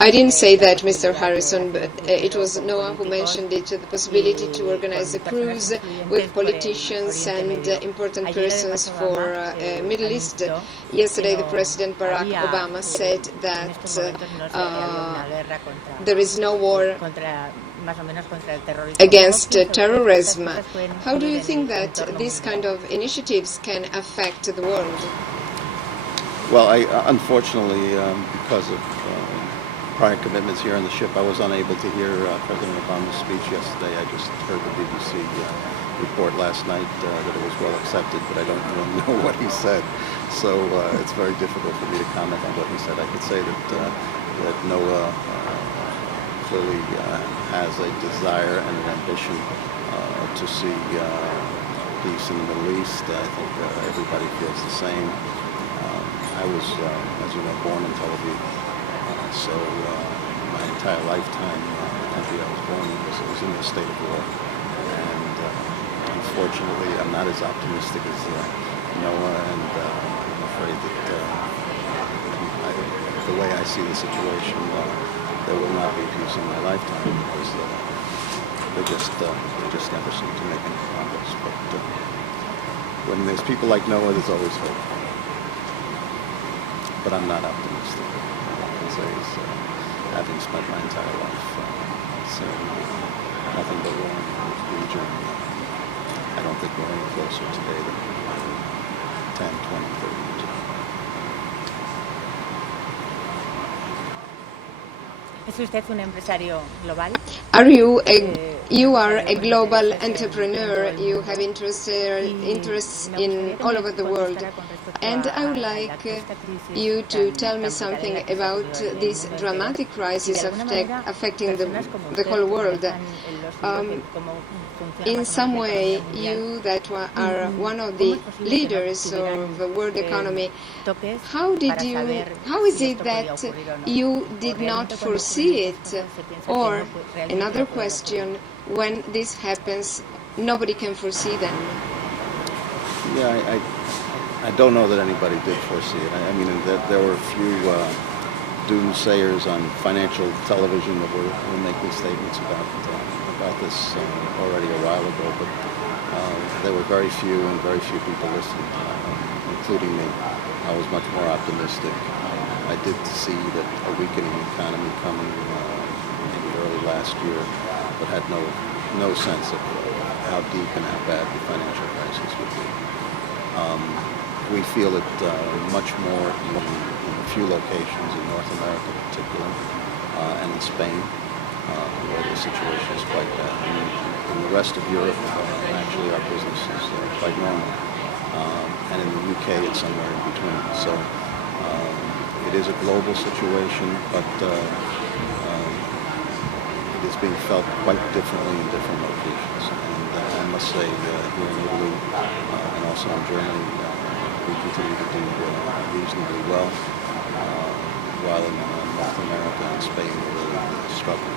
I didn't say that, Mr. Harrison, but it was Noah who mentioned it, the possibility to organize a cruise with politicians and important persons for Middle East. Yesterday, the President Barack Obama said that there is no war against terrorism. How do you think that these kind of initiatives can affect the world? Well, unfortunately, because of prior commitments here on the ship, I was unable to hear President Obama's speech yesterday. I just heard the BBC report last night that it was well accepted, but I don't really know what he said. So it's very difficult for me to comment on what he said. I could say that Noah clearly has a desire and an ambition to see peace in the Middle East. I think everybody feels the same. I was, as you know, born in Tel Aviv, so my entire lifetime, the country I was born in was in a state of war, and unfortunately I'm not as optimistic as Noah, and I'm afraid that the way I see the situation, there will not be peace in my lifetime, because they just never seem to make any progress. But when there's people like Noah, there's always hope. But I'm not optimistic. I can say is, having spent my entire life seeing nothing but war in the region, I don't think we're any closer today than 10, 20, 30 years ago. You are a global entrepreneur. You have interests in all over the world, and I would like you to tell me something about this dramatic crisis affecting the whole world. In some way, you that are one of the leaders of the world economy, how is it that you did not foresee it? Or another question, when this happens, nobody can foresee them. Yeah, I don't know that anybody did foresee it. I mean, there were a few doomsayers on financial television that were making statements about this already a while ago, but there were very few, and very few people listened, including me. I was much more optimistic. I did see that a weakening economy coming maybe early last year, but had no sense of how deep and how bad the financial crisis would be. We feel it much more in a few locations in North America in particular, and in Spain, where the situation is quite bad. In the rest of Europe, actually our business is quite normal. And in the UK, it's somewhere in between. So it is a global situation, but it is being felt quite differently in different locations. And I must say, here in Italy and also in Germany, we continue to do reasonably well, while in North America and Spain we're really struggling.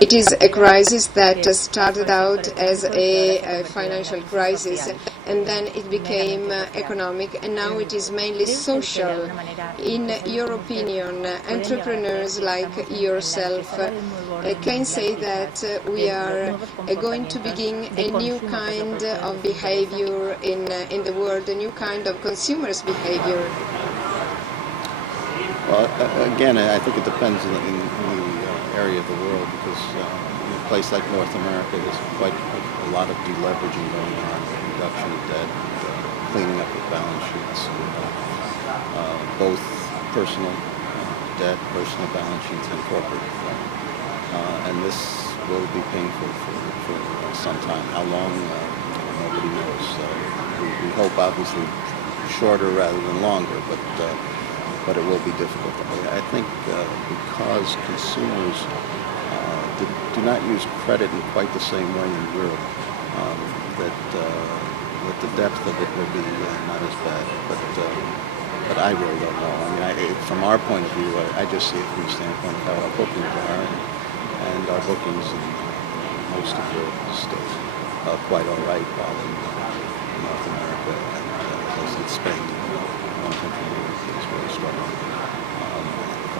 It is a crisis that started out as a financial crisis, and then it became economic, and now it is mainly social. In your opinion, entrepreneurs like yourself can say that we are going to begin a new kind of behavior in the world, a new kind of consumers' behavior? Well, again, I think it depends in the area of the world, because in a place like North America, there's quite a lot of deleveraging going on, reduction of debt, cleaning up of balance sheets, both personal debt, personal balance sheets, and corporate. And this will be painful for some time. How long, nobody knows. We hope, obviously, shorter rather than longer, but it will be difficult. I think because consumers do not use credit in quite the same way in Europe, that the depth of it will be not as bad. But I really don't know. I mean, from our point of view, I just see it from the standpoint of how our bookings are, and our bookings in most of Europe is still quite all right, while in North America and in Spain, one country in Europe is really struggling.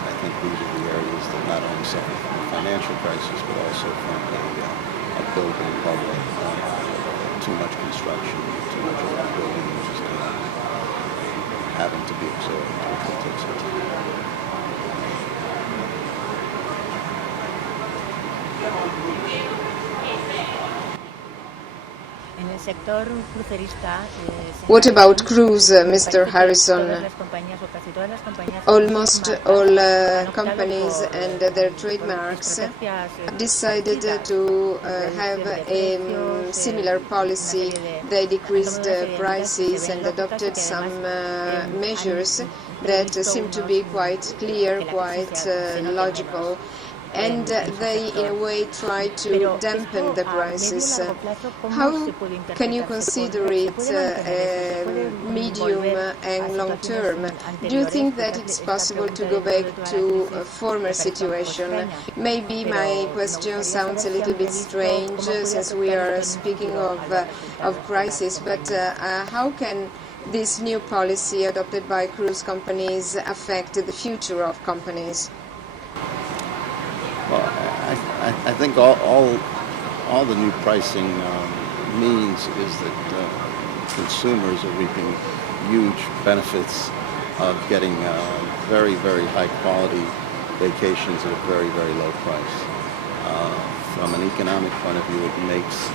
I think these are the areas that not only suffer from a financial crisis, but also from a building bubble, too much construction, too much overbuilding, which is having to be absorbed, which will take some time. What about cruise, Mr. Harrison? Almost all companies and their trademarks decided to have a similar policy. They decreased prices and adopted some measures that seem to be quite clear, quite logical. And they, in a way, try to dampen the crisis. How can you consider it medium and long term? Do you think that it's possible to go back to a former situation? Maybe my question sounds a little bit strange since we are speaking of crisis, but how can this new policy adopted by cruise companies affect the future of companies? Well, I think all the new pricing means is that consumers are reaping huge benefits of getting very, very high quality vacations at a very, very low price. From an economic point of view, it makes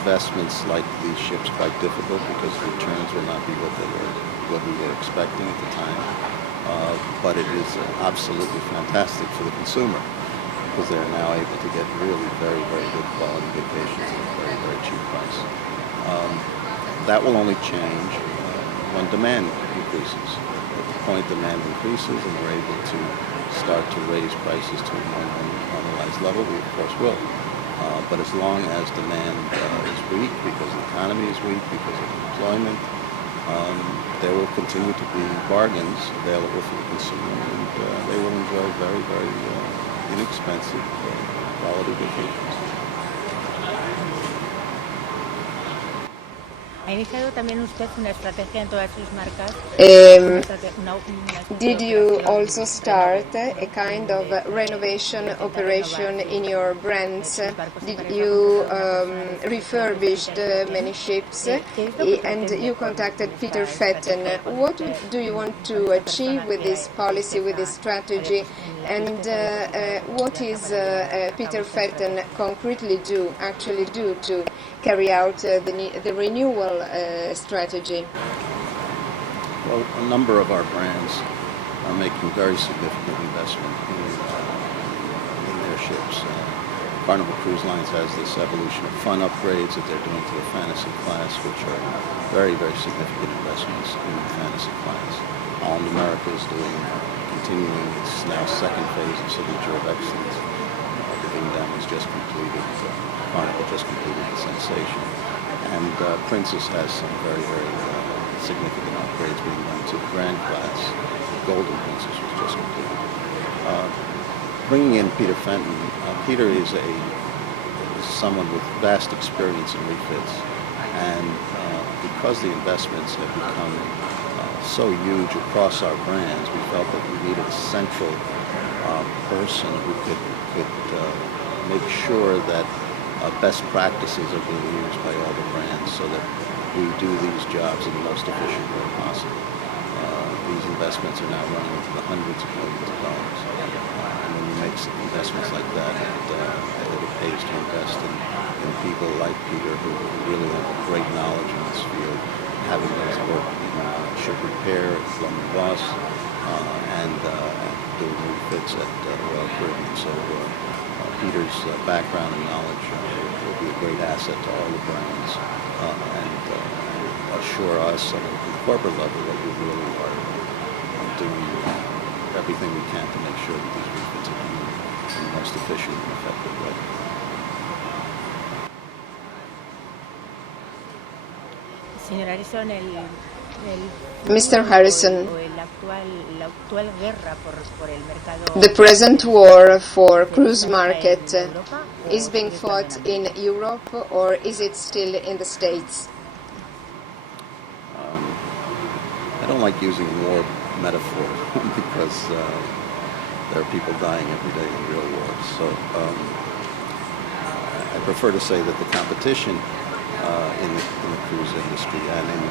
investments like these ships quite difficult because returns will not be what we were expecting at the time. But it is absolutely fantastic for the consumer, because they're now able to get really very, very good quality vacations at a very, very cheap price. That will only change when demand increases. At the point demand increases and we're able to start to raise prices to a more normalized level, we of course will. But as long as demand is weak, because the economy is weak, because of employment, there will continue to be bargains available for the consumer, and they will enjoy very, very inexpensive quality vacations. Did you also start a kind of renovation operation in your brands? Did you refurbish many ships? And you contacted Peter Fetten. What do you want to achieve with this policy, with this strategy? And what is Peter Fetten concretely actually do to carry out the renewal strategy? Well, a number of our brands are making very significant investment in their ships. Carnival Cruise Lines has this evolution of fun upgrades that they're doing to the fantasy class, which are very, very significant investments in the fantasy class. Holland America is continuing its now second phase of Signature of Excellence. The Kingdom was just completed. Carnival just completed the Sensation. And Princess has some very, very significant upgrades being done to the Grand Class. The Golden Princess was just completed. Bringing in Peter Fetten, Peter is someone with vast experience in refits, and because the investments have become so huge across our brands, we felt that we needed a central person who could make sure that best practices are being used by all the brands so that we do these jobs in the most efficient way possible. These investments are now running into the hundreds of millions of dollars. And when you make investments like that, it pays to invest in people like Peter who really have great knowledge in this field, having those work in ship repair at Fleming Voss and doing refits at Royal Caribbean. So Peter's background and knowledge will be a great asset to all the brands and assure us at the corporate level that we really are doing everything we can to make sure that these refits are done in the most efficient and effective way. Mr. Harrison, The present war for cruise market is being fought in Europe, or is it still in the States? I don't like using war metaphor because there are people dying every day in real wars. So I prefer to say that the competition in the cruise industry and in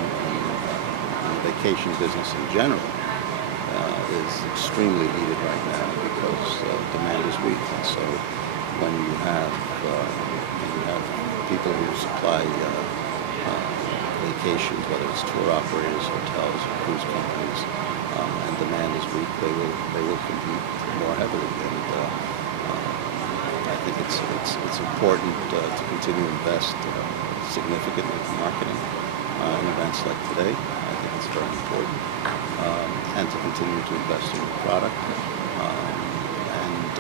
the vacation business in general is extremely heated right now because demand is weak. And so when you have people who supply vacations, whether it's tour operators, hotels, or cruise companies, and demand is weak, they will compete more heavily. And I think it's important to continue to invest significantly in marketing in events like today. I think it's very important, and to continue to invest in the product and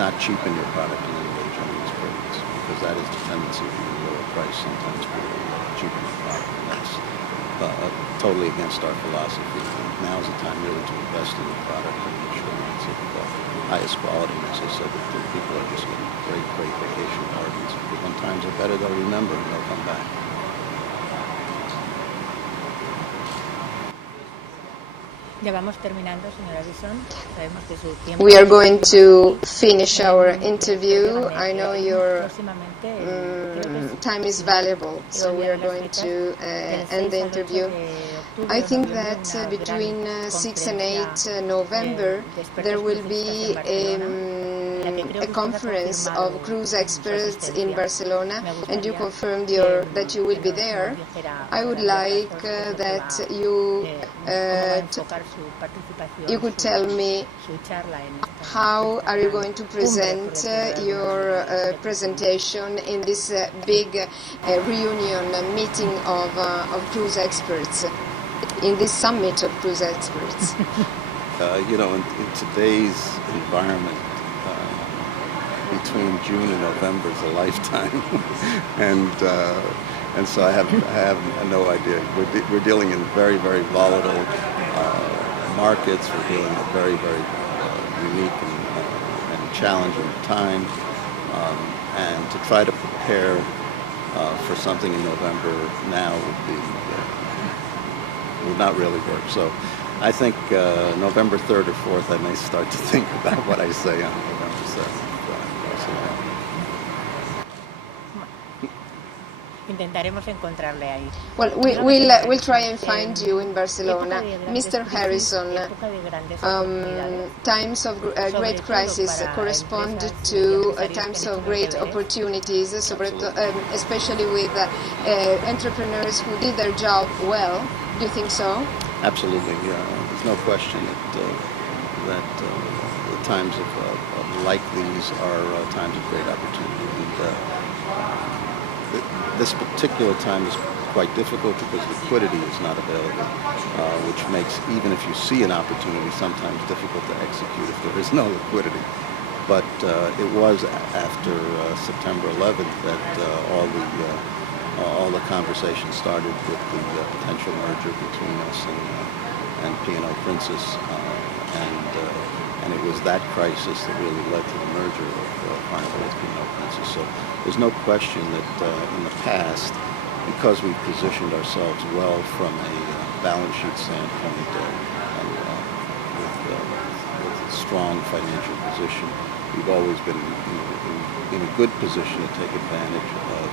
not cheapen your product in any way during these periods, because that is the tendency of the lower price. Sometimes people cheapen the product, and that's totally against our philosophy. Now is the time really to invest in the product and make sure that it's of the highest quality. And as I said, that people are just getting great vacation gardens. Because when times are better, they'll remember and they'll come back. We are going to finish our interview. I know your time is valuable, so we are going to end the interview. I think that between 6 and 8 November there will be a conference of cruise experts in Barcelona, and you confirmed that you will be there. I would like that you could tell me how are you going to present your presentation in this big reunion meeting of cruise experts, in this summit of cruise experts. In today's environment, between June and November is a lifetime, and so I have no idea. We're dealing in very, very volatile markets. We're dealing with very, very unique and challenging time, and to try to prepare for something in November now would not really work. So I think November 3rd or 4th I may start to think about what I say on November 7th. Well, we'll try and find you in Barcelona. Mr. Arison, times of great crisis correspond to times of great opportunities, especially with entrepreneurs who did their job well. Do you think so? Absolutely. There's no question that the times of like these are times of great opportunity. This particular time is quite difficult because liquidity is not available, which makes, even if you see an opportunity, sometimes difficult to execute if there is no liquidity. But it was after September 11th that all the conversation started with the potential merger between us and P&O Princess, and it was that crisis that really led to the merger of Carnival with P&O Princess. So there's no question that in the past, because we positioned ourselves well from a balance sheet standpoint with a strong financial position, we've always been in a good position to take advantage of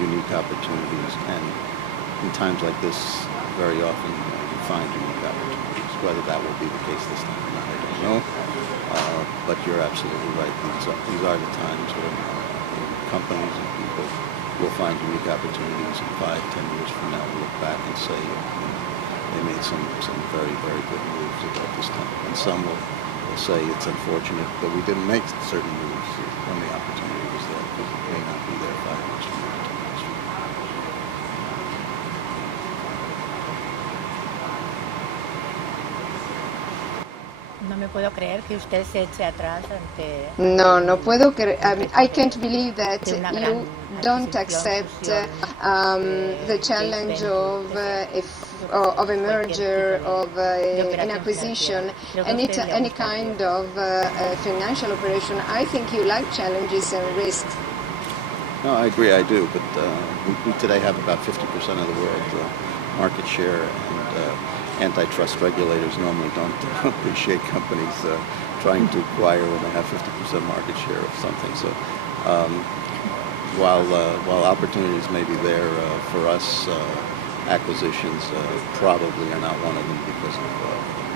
unique opportunities. And in times like this, very often you find unique opportunities. Whether that will be the case this time or not, I don't know. But you're absolutely right. These are the times when companies and people will find unique opportunities, and 5-10 years from now we'll look back and say they made some very, very good moves about this time. And some will say it's unfortunate that we didn't make certain moves when the opportunity was there, because it may not be there 5 years from now, 10 years from now. No me puedo creer que usted se eche atrás ante No puedo creer. I can't believe that de una you gran don't adquisición, accept fusión, the joint challenge venture, of a cualquier merger, tipo of de an operación acquisition, financiera. Creo que a usted le any gusta el kind riesgo. of financial operation. I think you like challenges and risks. No, I agree, I do, but we today have about 50% of the world market share, and antitrust regulators normally don't appreciate companies trying to acquire when they have 50% market share of something. So while opportunities may be there for us, acquisitions probably are not one of them because of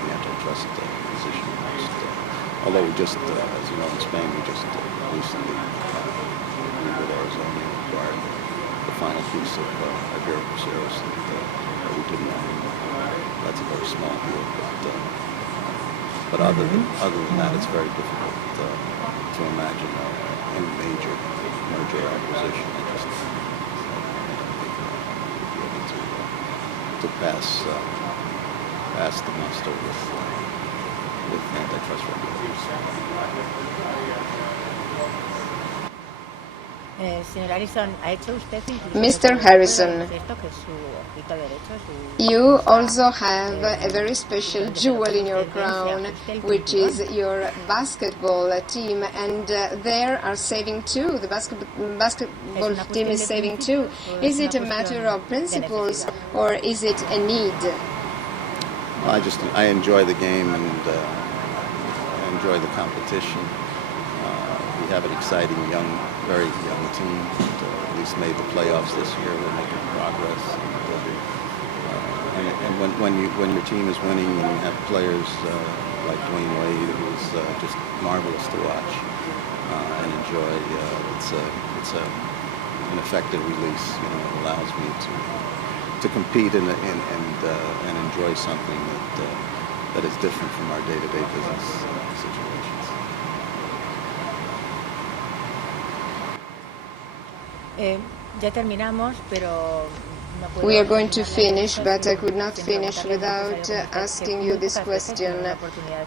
the antitrust position. Although we just, as you know, in Spain, we just recently agreed with Arizona and acquired the final piece of cruceros that we didn't own. That's a very small deal, but other than that, it's very difficult to imagine any major merger or acquisition. I just don't think we'll be able to pass the muster with antitrust regulators. Señor Arison, ¿ha hecho usted incluso Mr. Harrison, esto que es su ojito derecho, you also have a very special jewel in your crown, which is your basketball team, and they are saving too. The basketball team is saving too. Is it a matter of principles or is it a need? Well, I enjoy the game and I enjoy the competition. We have an exciting, very young team that at least made the playoffs this year. We're making progress. And when your team is winning and you have players like Dwayne Wade, who's just marvelous to watch and enjoy, it's an effective release. You know, it allows me to compete and enjoy something that is different from our day-to-day business situations. Ya terminamos, pero no puedo We are going to terminar la finish, entrevista but I sin could not finish preguntarle a un without empresario como usted, asking que you muy this pocas veces tiene question. la oportunidad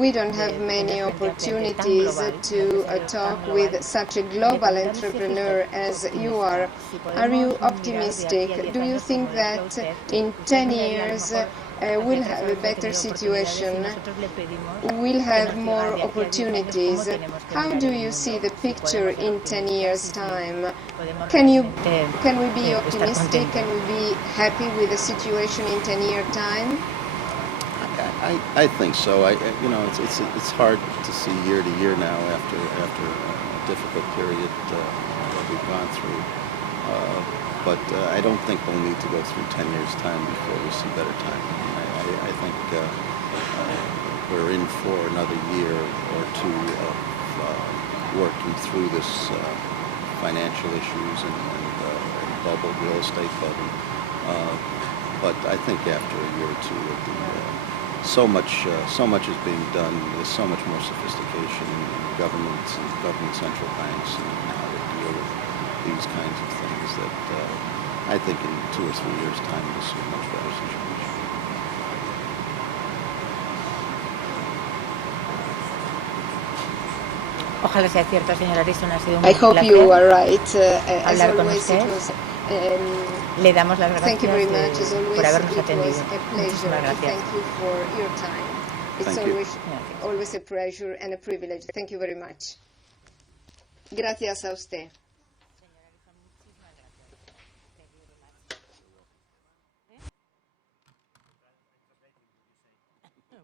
We don't have de many tener frente a frente tan opportunities global, to un empresario talk tan with global, such a de global preguntarle si es entrepreneur usted as you optimista. are. Si Are you podemos mirar de aquí a optimistic? 10 Do you años, think como decía that usted, in usted 10 miraría a lo years mejor we'll hacia atrás have a a ver que ha better tenido oportunidades y situation? nosotros le pedimos We'll que have nos diga more de aquí a 10 años cómo opportunities. tenemos que How mirar do el you see mundo, the si picture podemos ser in 10 optimistas years' y si time? podemos Can realmente we be estar optimistic? contentos. Can we be happy with the situation in 10-year time? I think so. It's hard to see year to year now after a difficult period that we've gone through. But I don't think we'll need to go through 10 years' time before we see better time. I think we're in for another year or two of working through this financial issues and bubble, real estate bubble. But I think after a year or two, so much is being done. There's so much more sophistication in governments and government central banks and how to deal with these kinds of things that I think in 2 or 3 years' time we'll see a much better situation. Ojalá sea cierto, señor Arison, ha sido un I hope placer you are right. As hablar con always, usted. it was. Le damos las Thank you very gracias much. As always, por habernos it atendido. was a pleasure. Muchísimas gracias. Thank you for your time. It's Thank you. always a pleasure and a privilege. Thank you very much. Gracias a usted.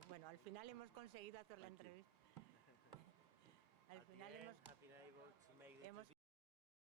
Bueno, al final hemos conseguido hacer la entrevista. Al final hemos